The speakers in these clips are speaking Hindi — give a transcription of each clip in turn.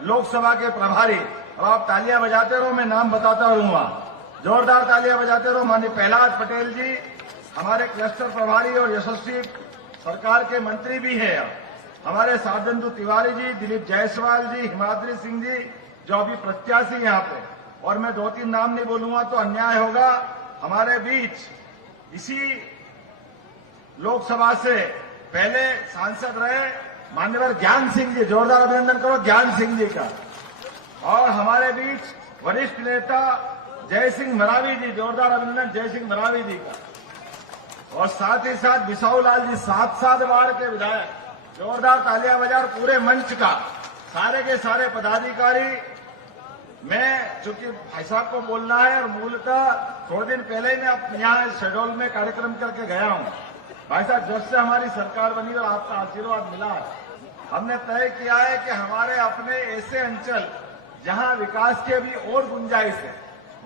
लोकसभा के प्रभारी, और आप तालियां बजाते रहो, मैं नाम बताता रहूंगा, जोरदार तालियां बजाते रहो। माननीय प्रहलाद पटेल जी हमारे क्लस्टर प्रभारी और यशस्वी सरकार के मंत्री भी हैं। हमारे साधेंदु तिवारी जी, दिलीप जायसवाल जी, हिमाद्री सिंह जी जो अभी प्रत्याशी यहाँ पे, और मैं 2-3 नाम नहीं बोलूंगा तो अन्याय होगा। हमारे बीच इसी लोकसभा से पहले सांसद रहे मान्यवर ज्ञान सिंह जी, जोरदार अभिनंदन करो ज्ञान सिंह जी का। और हमारे बीच वरिष्ठ नेता जय सिंह मरावी जी, जोरदार अभिनंदन जय सिंह मरावी जी का। और साथ ही साथ बिसाऊ लाल जी 7 बार के विधायक, जोरदार तालियां बजा। पूरे मंच का सारे के सारे पदाधिकारी, मैं चूंकि भाई साहब को बोलना है और मूलतः थोड़े दिन पहले ही मैं यहाँ शेड्यूल में कार्यक्रम करके गया हूँ। भाई साहब, जब से हमारी सरकार बनी और आपका आशीर्वाद मिला है, हमने तय किया है कि हमारे अपने ऐसे अंचल जहां विकास की अभी और गुंजाइश है,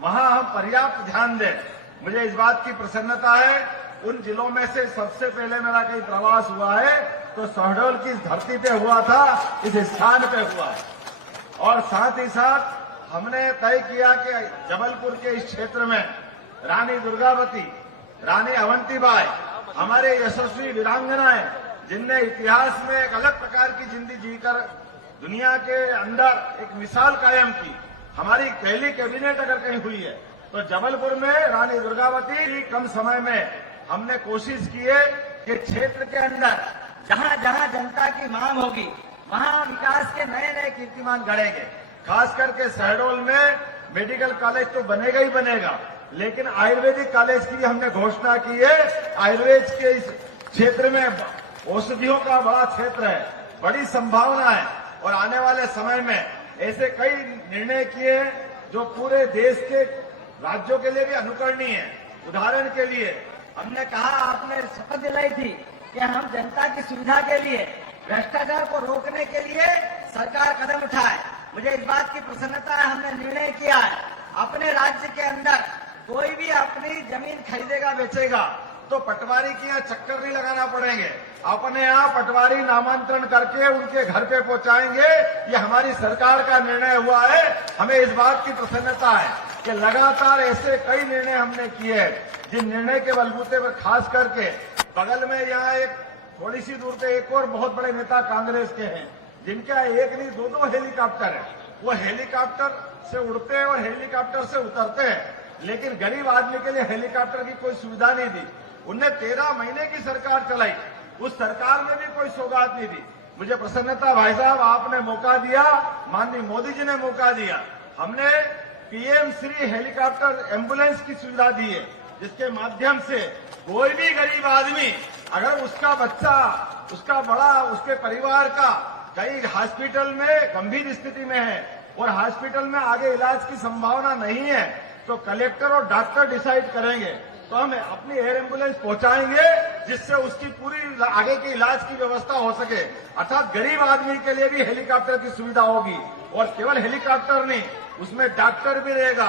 वहां हम पर्याप्त ध्यान दें। मुझे इस बात की प्रसन्नता है, उन जिलों में से सबसे पहले मेरा कहीं प्रवास हुआ है तो शहडोल की इस धरती पे हुआ था, इस स्थान पे हुआ है। और साथ ही साथ हमने तय किया कि जबलपुर के इस क्षेत्र में रानी दुर्गावती, रानी अवंतीबाई, हमारे यशस्वी वीरांगनाएं जिनने इतिहास में एक अलग प्रकार की जिंदगी जीकर दुनिया के अंदर एक मिसाल कायम की, हमारी पहली कैबिनेट अगर कहीं हुई है तो जबलपुर में रानी दुर्गावती। कम समय में हमने कोशिश की है कि क्षेत्र के अंदर जहां जहां जनता की मांग होगी वहां विकास के नए नए कीर्तिमान गढ़ेंगे। खास करके शहडोल में मेडिकल कॉलेज तो बनेगा ही बनेगा, लेकिन आयुर्वेदिक कॉलेज की भी हमने घोषणा की है। आयुर्वेद के इस क्षेत्र में औषधियों का बड़ा क्षेत्र है, बड़ी संभावना है, और आने वाले समय में ऐसे कई निर्णय किए हैं जो पूरे देश के राज्यों के लिए भी अनुकरणीय है। उदाहरण के लिए हमने कहा, आपने शपथ दिलाई थी कि हम जनता की सुविधा के लिए, भ्रष्टाचार को रोकने के लिए सरकार कदम उठाए। मुझे इस बात की प्रसन्नता है, हमने निर्णय किया है अपने राज्य के अंदर कोई भी अपनी जमीन खरीदेगा बेचेगा तो पटवारी के यहाँ चक्कर नहीं लगाना पड़ेंगे, अपने यहाँ पटवारी नामांतरण करके उनके घर पे पहुंचाएंगे। ये हमारी सरकार का निर्णय हुआ है। हमें इस बात की प्रसन्नता है कि लगातार ऐसे कई निर्णय हमने किए हैं, जिन निर्णय के बलबूते पर खास करके बगल में यहाँ एक थोड़ी सी दूर पे एक और बहुत बड़े नेता कांग्रेस के हैं, जिनका एक नहीं 2 हेलीकॉप्टर है। वो हेलीकॉप्टर से उड़ते हैं और हेलीकॉप्टर से उतरते हैं, लेकिन गरीब आदमी के लिए हेलीकॉप्टर की कोई सुविधा नहीं दी। उनने 13 महीने की सरकार चलाई, उस सरकार में भी कोई सौगात नहीं दी। मुझे प्रसन्नता भाई साहब, आपने मौका दिया, माननीय मोदी जी ने मौका दिया। हमने पीएम श्री हेलीकॉप्टर एम्बुलेंस की सुविधा दी है, जिसके माध्यम से कोई भी गरीब आदमी, अगर उसका बच्चा, उसका बड़ा, उसके परिवार का कहीं हॉस्पिटल में गंभीर स्थिति में है और हॉस्पिटल में आगे इलाज की संभावना नहीं है, तो कलेक्टर और डॉक्टर डिसाइड करेंगे तो हम अपनी एयर एम्बुलेंस पहुंचाएंगे, जिससे उसकी पूरी आगे की इलाज की व्यवस्था हो सके। अर्थात गरीब आदमी के लिए भी हेलीकॉप्टर की सुविधा होगी, और केवल हेलीकॉप्टर नहीं, उसमें डॉक्टर भी रहेगा,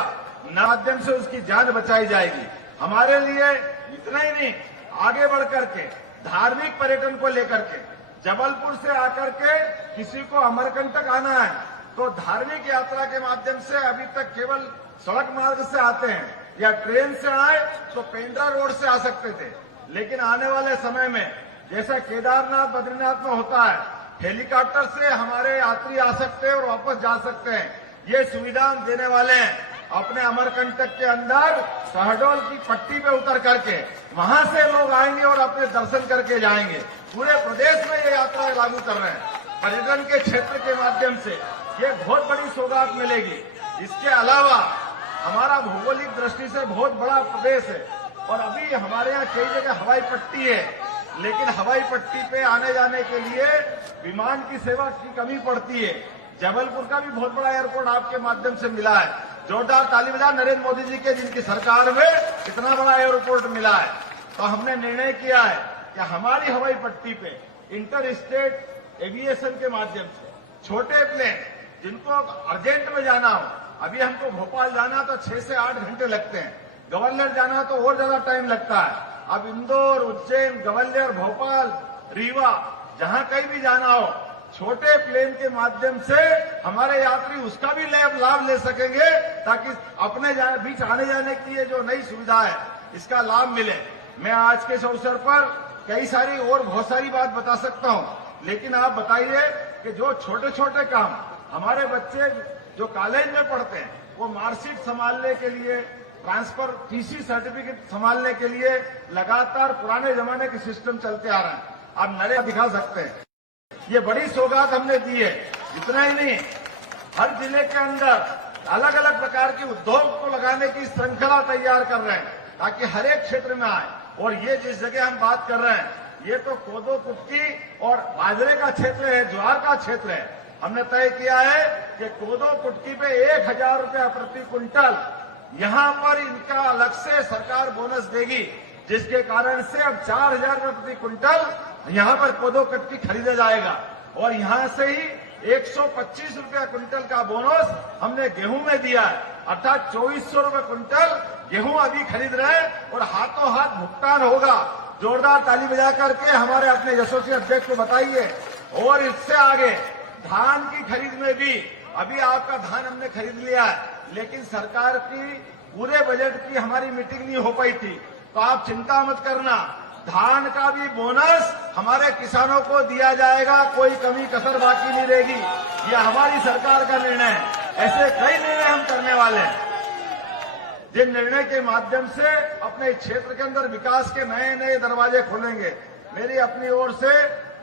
माध्यम से उसकी जान बचाई जाएगी। हमारे लिए इतना ही नहीं, आगे बढ़ करके धार्मिक पर्यटन को लेकर के जबलपुर से आकर के किसी को अमरकंटक आना है तो धार्मिक यात्रा के माध्यम से अभी तक केवल सड़क मार्ग से आते हैं, या ट्रेन से आए तो पेंड्रा रोड से आ सकते थे, लेकिन आने वाले समय में जैसा केदारनाथ बद्रीनाथ में होता है, हेलीकॉप्टर से हमारे यात्री आ सकते हैं और वापस जा सकते हैं। ये सुविधा हम देने वाले हैं। अपने अमरकंटक के अंदर शहडोल की पट्टी पे उतर करके वहां से लोग आएंगे और अपने दर्शन करके जाएंगे। पूरे प्रदेश में ये यात्रा लागू कर रहे हैं। पर्यटन के क्षेत्र के माध्यम से ये बहुत बड़ी सौगात मिलेगी। इसके अलावा हमारा भौगोलिक दृष्टि से बहुत बड़ा प्रदेश है, और अभी हमारे यहाँ कई जगह हवाई पट्टी है, लेकिन हवाई पट्टी पे आने जाने के लिए विमान की सेवा की कमी पड़ती है। जबलपुर का भी बहुत बड़ा एयरपोर्ट आपके माध्यम से मिला है। जोरदार ताली बजा नरेंद्र मोदी जी के, जिनकी सरकार में इतना बड़ा एयरपोर्ट मिला है। तो हमने निर्णय किया है कि हमारी हवाई पट्टी पे इंटर स्टेट एविएशन के माध्यम से छोटे प्लेन जिनको अर्जेंट में जाना हो, अभी हमको भोपाल जाना तो 6 से 8 घंटे लगते हैं, ग्वालियर जाना तो और ज्यादा टाइम लगता है। अब इंदौर, उज्जैन, ग्वालियर, भोपाल, रीवा, जहां कहीं भी जाना हो छोटे प्लेन के माध्यम से हमारे यात्री उसका भी लाभ ले सकेंगे, ताकि अपने बीच आने जाने की ये जो नई सुविधा है इसका लाभ मिले। मैं आज के इस अवसर पर कई सारी और बहुत सारी बात बता सकता हूं, लेकिन आप बताइए कि जो छोटे छोटे काम हमारे बच्चे जो कॉलेज में पढ़ते हैं, वो मार्कशीट संभालने के लिए, ट्रांसफर टीसी सर्टिफिकेट संभालने के लिए लगातार पुराने जमाने के सिस्टम चलते आ रहे हैं। आप नरेगा दिखा सकते हैं, ये बड़ी सौगात हमने दी है। इतना ही नहीं, हर जिले के अंदर अलग अलग प्रकार के उद्योग को लगाने की श्रृंखला तैयार कर रहे हैं, ताकि हर एक क्षेत्र में आए। और ये जिस जगह हम बात कर रहे हैं, ये तो कोदो कुटकी और बाजरे का क्षेत्र है, ज्वार का क्षेत्र है। हमने तय किया है कि कोदो कुटकी पे 1,000 रुपया प्रति क्विंटल यहां पर इनका अलग से सरकार बोनस देगी, जिसके कारण से अब 4,000 रुपये प्रति क्विंटल यहां पर कोदो कुटकी खरीदा जाएगा। और यहां से ही 125 रुपया क्विंटल का बोनस हमने गेहूं में दिया है, अर्थात 2,400 रुपये क्विंटल गेहूं अभी खरीद रहे हैं और हाथों हाथ भुगतान होगा। जोरदार ताली बजा करके हमारे अपने यशस्वी अध्यक्ष को बताइए। और इससे आगे धान की खरीद में भी अभी आपका धान हमने खरीद लिया है, लेकिन सरकार की पूरे बजट की हमारी मीटिंग नहीं हो पाई थी, तो आप चिंता मत करना, धान का भी बोनस हमारे किसानों को दिया जाएगा, कोई कमी कसर बाकी नहीं रहेगी। यह हमारी सरकार का निर्णय है। ऐसे कई निर्णय हम करने वाले हैं, जिन निर्णय के माध्यम से अपने क्षेत्र के अंदर विकास के नए नए दरवाजे खोलेंगे। मेरी अपनी ओर से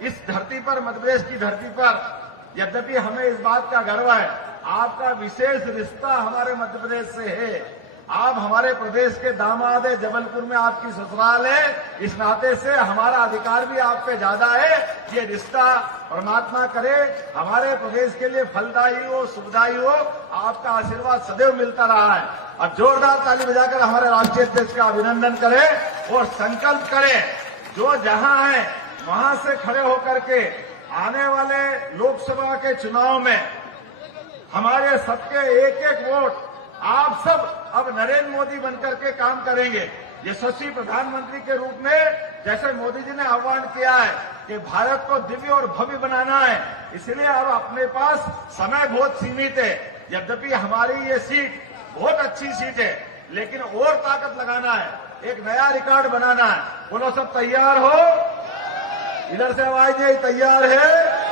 इस धरती पर, मध्य प्रदेश की धरती पर, यद्यपि हमें इस बात का गर्व है, आपका विशेष रिश्ता हमारे मध्य प्रदेश से है। आप हमारे प्रदेश के दामाद है, जबलपुर में आपकी ससुराल है, इस नाते से हमारा अधिकार भी आप पे ज्यादा है। ये रिश्ता परमात्मा करे हमारे प्रदेश के लिए फलदायी हो, सुखदायी हो। आपका आशीर्वाद सदैव मिलता रहा है। अब जोरदार ताली बजाकर हमारे राष्ट्रीय अध्यक्ष का अभिनंदन करें और संकल्प करें, जो जहां है वहां से खड़े होकर के आने वाले लोकसभा के चुनाव में हमारे सबके एक एक वोट आप सब अब नरेंद्र मोदी बनकर के काम करेंगे। यशस्वी प्रधानमंत्री के रूप में जैसे मोदी जी ने आह्वान किया है कि भारत को दिव्य और भव्य बनाना है, इसलिए अब अपने पास समय बहुत सीमित है। यद्यपि हमारी ये सीट बहुत अच्छी सीट है, लेकिन और ताकत लगाना है, एक नया रिकॉर्ड बनाना है। बोलो सब तैयार हो? इधर से आवाज दे, तैयार है?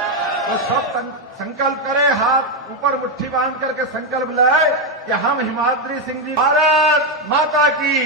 तो सब संकल्प करें, हाथ ऊपर मुट्ठी बांध करके संकल्प लाए कि हम हिमाद्री सिंह जी भारत माता की